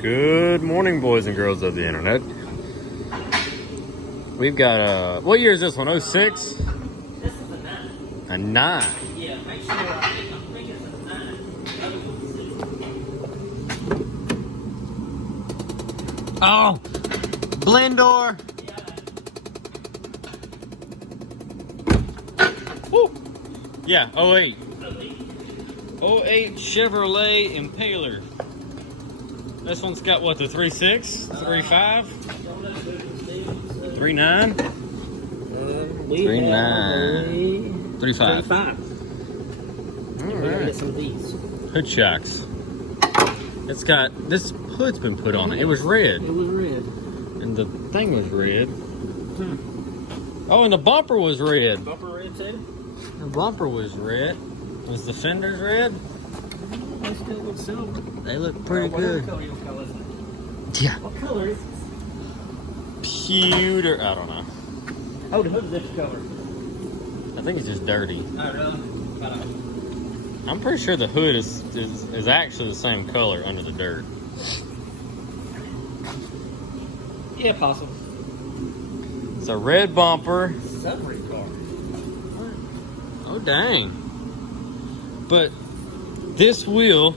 Good morning, boys and girls of the internet. We've got what year is this one? 06? This is a 9. A 9. Yeah, make sure. I think it's a 9. Oh, Blendor. Woo. Yeah, 08. 08 Chevrolet Impala. This one's got what, the 3.6, 3.5, 3.9, 3.9, 3.5. All right. Get some of these. Hood shocks. It's got, this hood's been put on it. It was red. It was red. And the thing was red. Oh, and the bumper was red. Bumper red too? The bumper was red. Was the fenders red? They still look silver. They look pretty good. What color you call it? Yeah. What color is this? Pewter. I don't know. Oh, the hood's this color. I think it's just dirty. Oh, really? I'm pretty sure the hood is actually the same color under the dirt. Yeah, possible. It's a red bumper. Submarine car. Oh, dang. But this wheel,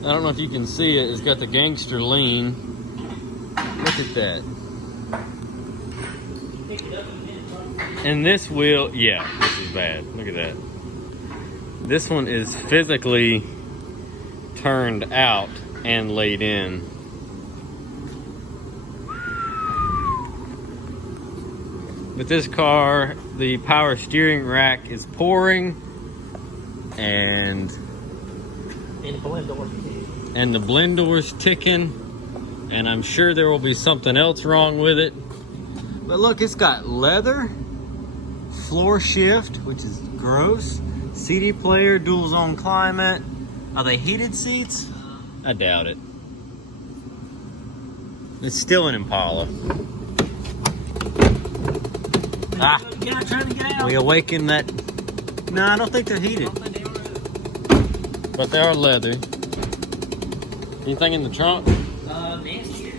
I don't know if you can see it, it's got the gangster lean. Look at that. And this wheel, yeah, this is bad. Look at that. This one is physically turned out and laid in. With this car, the power steering rack is pouring, and the Blendor's ticking, and I'm sure there will be something else wrong with it. But look, it's got leather, floor shift, which is gross, CD player, dual zone climate. Are they heated seats? I doubt it. It's still an Impala. Ah, we awaken that. No, I don't think they're heated. But they are leather. Anything in the trunk? Nasty.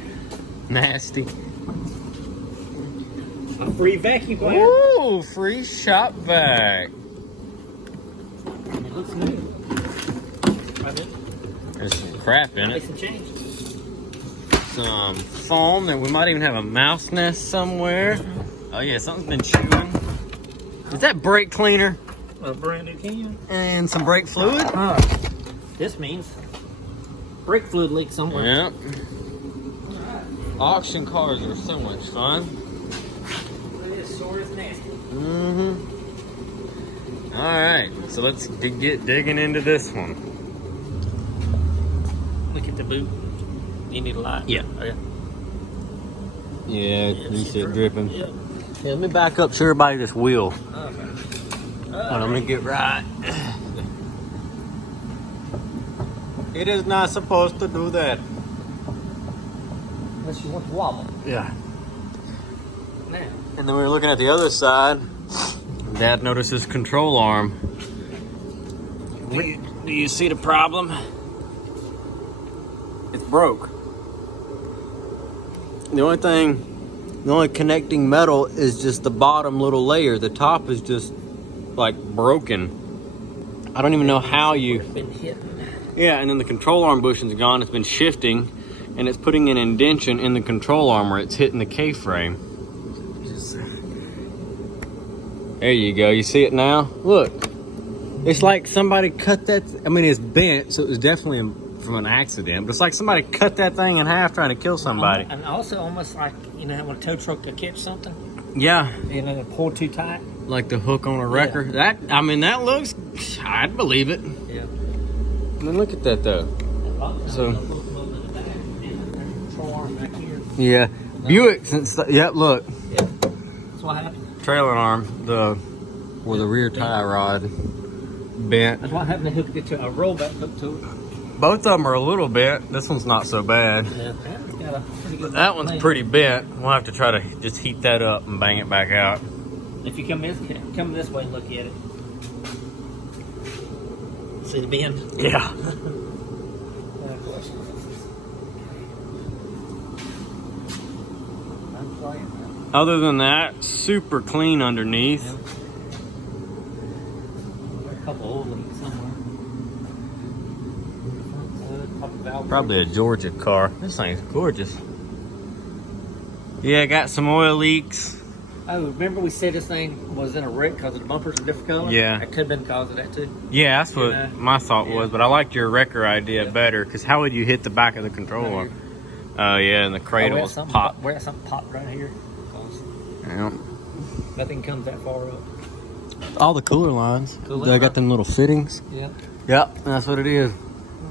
Nasty. A free vacuum cleaner. Ooh, free shop vac. It looks new. There's some crap in it. Some change. Some foam that we might even have a mouse nest somewhere. Oh yeah, something's been chewing. Is that brake cleaner? A brand new can. And some brake fluid? This means brake fluid leak somewhere. Yep. Auction cars are so much fun. It is sore as nasty. Alright, so let's get digging into this one. Look at the boot. You need a light. Yeah. Oh, yeah. Yeah, you see it dripping. Yep. Yeah, let me back up, show everybody this wheel. Okay. I'm gonna get right. It is not supposed to do that. Unless you want to wobble. Yeah. Now. And then we were looking at the other side. Dad noticed his control arm. Do you see the problem? It's broke. The only connecting metal is just the bottom little layer. The top is just like broken. I don't even know how you. Been hit. Yeah, and then the control arm bushing's gone. It's been shifting, and it's putting an indentation in the control arm where it's hitting the K-frame. There you go. You see it now? Look. It's like somebody cut that. I mean, it's bent, so it was definitely from an accident. But it's like somebody cut that thing in half trying to kill somebody. And also almost like, you know, when a tow truck to catch something. Yeah. You know, pull too tight. Like the hook on a wrecker. Yeah. That looks. I'd believe it. Yeah. I mean, look at that though. So. Control arm back here. Yeah. Buick since. Yep. Look. Yeah. That's what happened. Trailer arm, where the rear tie rod bent. That's what happened. They hooked it to a rollback hook to it. Both of them are a little bent. This one's not so bad. Yeah, that's got a pretty good. That one's pretty bent. We'll have to try to just heat that up and bang it back out. If you come this way and look at it, see the bend? Yeah. Other than that, super clean underneath. Yep. A couple old leaks somewhere. Probably a Georgia car. This thing's gorgeous. Yeah, got some oil leaks. Oh, remember we said this thing was in a wreck because the bumpers are different color? Yeah. That could have been because of that too. Yeah, that's what my thought was, but I liked your wrecker idea better, because how would you hit the back of the controller? Oh, yeah, and the cradle was popped. Where something popped right here. Yeah. Nothing comes that far up. All the cooler lines. Cooler They got them little fittings. Yep. Yep, that's what it is.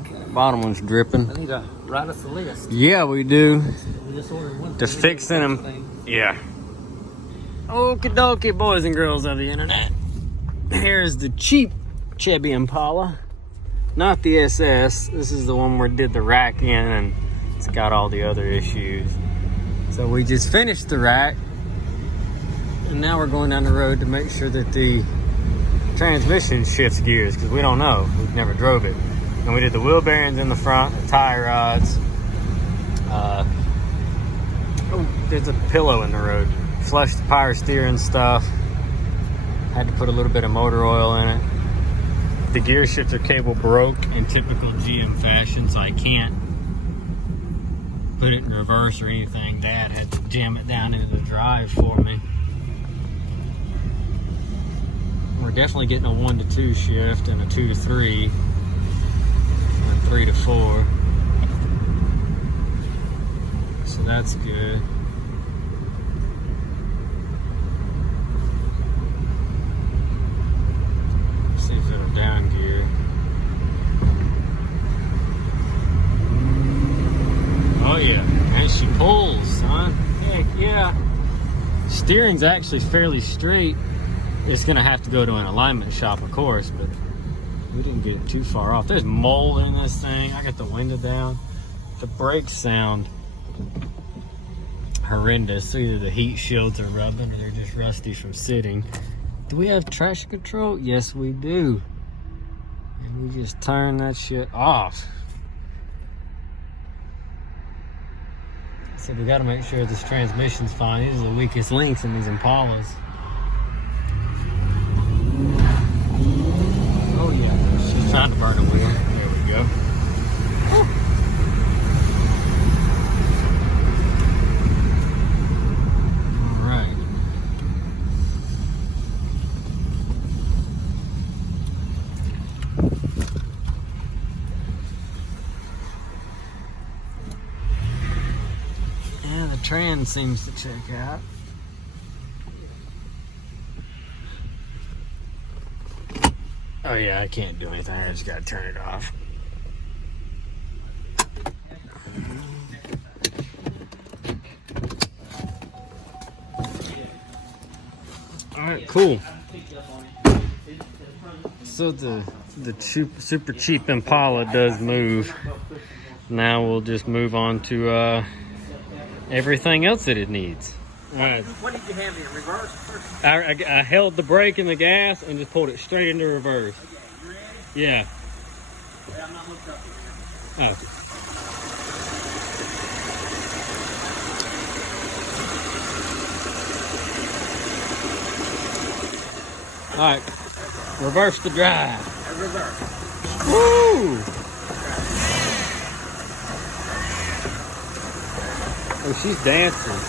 Okay. Bottom one's dripping. I need to write us a list. Yeah, we do. We just ordered one. Just fixing them. Yeah. Okie dokie, boys and girls of the internet. Here's the cheap Chevy Impala. Not the SS. This is the one where it did the rack in and it's got all the other issues. So we just finished the rack. And now we're going down the road to make sure that the transmission shifts gears, because we don't know. We've never drove it. And we did the wheel bearings in the front, the tie rods. Oh, there's a pillow in the road. Flushed the power steering stuff. Had to put a little bit of motor oil in it. The gear shifter cable broke in typical GM fashion, so I can't put it in reverse or anything. Dad had to jam it down into the drive for me. We're definitely getting a 1 to 2 shift and a 2 to 3 and a 3 to 4. So that's good. See if it'll down gear. Oh yeah, and she pulls, son. Heck yeah. Steering's actually fairly straight. It's gonna have to go to an alignment shop, of course, but we didn't get it too far off. There's mold in this thing. I got the window down. The brakes sound horrendous. Either the heat shields are rubbing or they're just rusty from sitting. Do we have traction control? Yes, we do. And we just turn that shit off. So we gotta make sure this transmission's fine. These are the weakest links in these Impalas. Oh yeah, she's trying to burn a wheel. There we go. All right. Yeah, the trans seems to check out. Oh yeah, I can't do anything. I just gotta turn it off. All right, cool. So the super cheap Impala does move. Now we'll just move on to everything else that it needs. All right. What did you have in reverse first? I held the brake and the gas and just pulled it straight into reverse. Okay, you ready? Yeah. Yeah, I'm not hooked up yet. Oh. All right, reverse the drive. Reverse. Woo! Oh, she's dancing.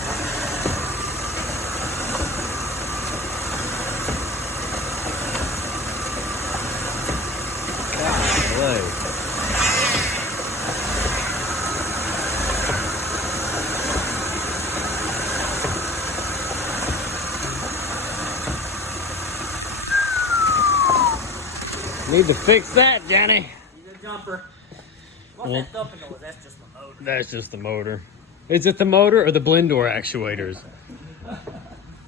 Golly. Need to fix that, Johnny. Need a jumper. What's that thumping noise? That's just the motor. That's just the motor. Is it the motor or the blend door actuators?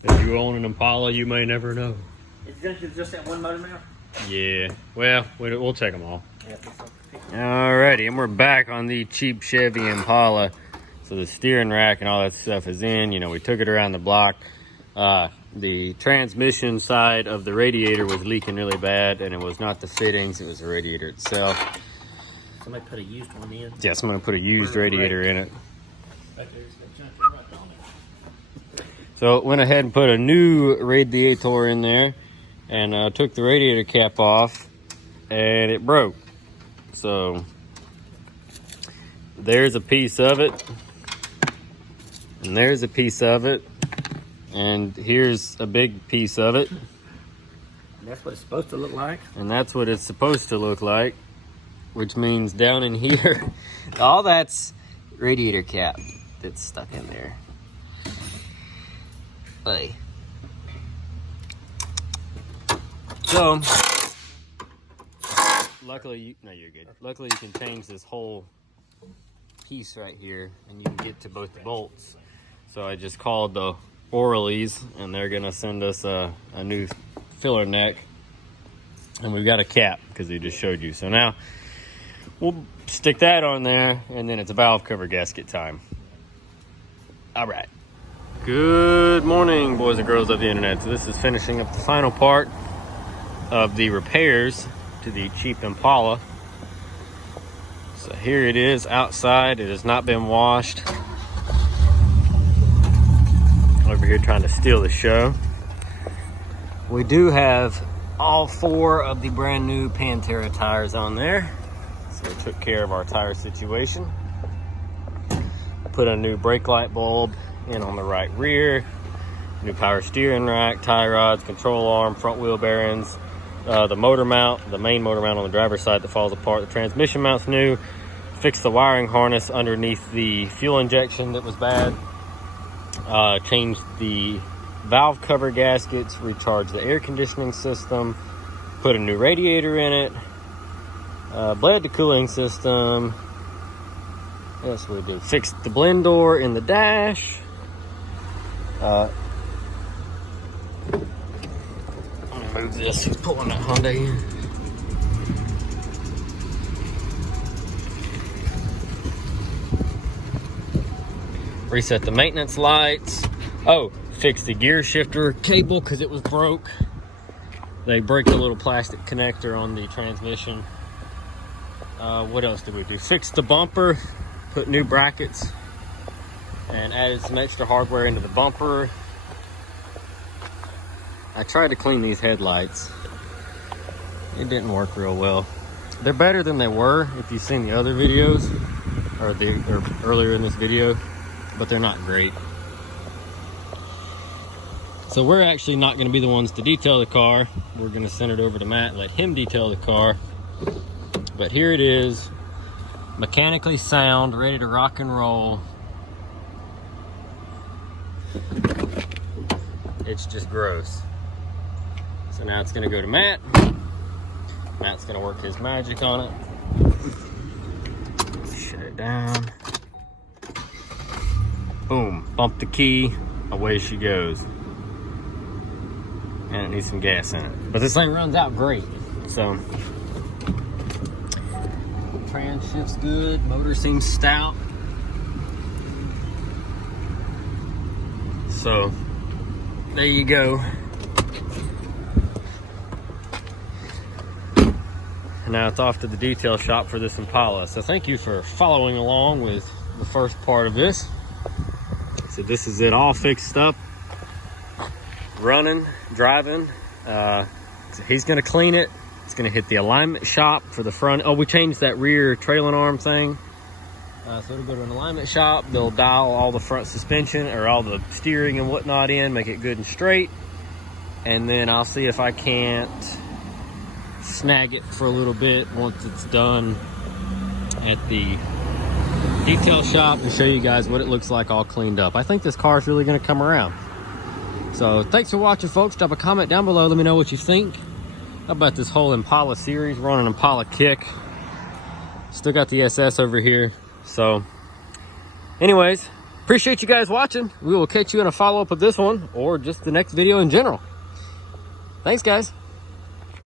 If you own an Impala, you may never know. Is just that one motor now? Yeah. Well, we'll check them all. Yeah, Alrighty, and we're back on the cheap Chevy Impala. So the steering rack and all that stuff is in. You know, we took it around the block. The transmission side of the radiator was leaking really bad, and it was not the fittings, it was the radiator itself. Somebody put a used one in. Yes, I'm gonna put a used radiator in it. Right there's that junk right on it. So it went ahead and put a new radiator in there and took the radiator cap off, and it broke. So there's a piece of it, and there's a piece of it, and here's a big piece of it. That's what it's supposed to look like. And that's what it's supposed to look like, which means down in here, all that's radiator cap that's stuck in there. Hey. So, luckily, no, you're good. Luckily, you can change this whole piece right here, and you can get to both the bolts. So I just called the Orleys, and they're gonna send us a new filler neck, and we've got a cap because they just showed you. So now we'll stick that on there, and then it's valve cover gasket time. All right. Good morning, boys and girls of the internet. So this is finishing up the final part of the repairs to the cheap Impala. So here it is outside. It has not been washed. Over here trying to steal the show. We do have all 4 of the brand new Pantera tires on there. So we took care of our tire situation. Put a new brake light bulb in on the right rear. New power steering rack, tie rods, control arm, front wheel bearings. The motor mount, the main motor mount on the driver's side that falls apart. The transmission mount's new. Fixed the wiring harness underneath the fuel injection that was bad. Changed the valve cover gaskets, recharged the air conditioning system, put a new radiator in it, bled the cooling system. What else we did? Fixed the blend door in the dash. I'm gonna move this. He's pulling that Hyundai in. Reset the maintenance lights. Oh, fixed the gear shifter cable because it was broke. They break the little plastic connector on the transmission. What else did we do? Fixed the bumper, put new brackets, and added some extra hardware into the bumper. I tried to clean these headlights. It didn't work real well. They're better than they were if you've seen the other videos or earlier in this video, but they're not great. So we're actually not going to be the ones to detail the car. We're going to send it over to Matt and let him detail the car. But here it is, mechanically sound, ready to rock and roll. It's just gross. So now it's going to go to Matt. Matt's going to work his magic on it. Shut it down. Boom, bump the key, away she goes. And it needs some gas in it. But this thing runs out great. So, trans shift's good, motor seems stout. So, there you go. Now it's off to the detail shop for this Impala. So thank you for following along with the first part of this. So this is it all fixed up, running, driving. So he's gonna clean it. It's gonna hit the alignment shop for the front. Oh, we changed that rear trailing arm thing. So it'll go to an alignment shop. They'll dial all the front suspension or all the steering and whatnot in, make it good and straight. And then I'll see if I can't snag it for a little bit once it's done at the detail shop and show you guys what it looks like all cleaned up. I think this car is really going to come around. So thanks for watching, folks. Drop a comment down below. Let me know what you think about this whole Impala series. We're on an Impala kick. Still got the SS over here. So anyways, appreciate you guys watching. We will catch you in a follow-up of this one or just the next video in general. Thanks, guys.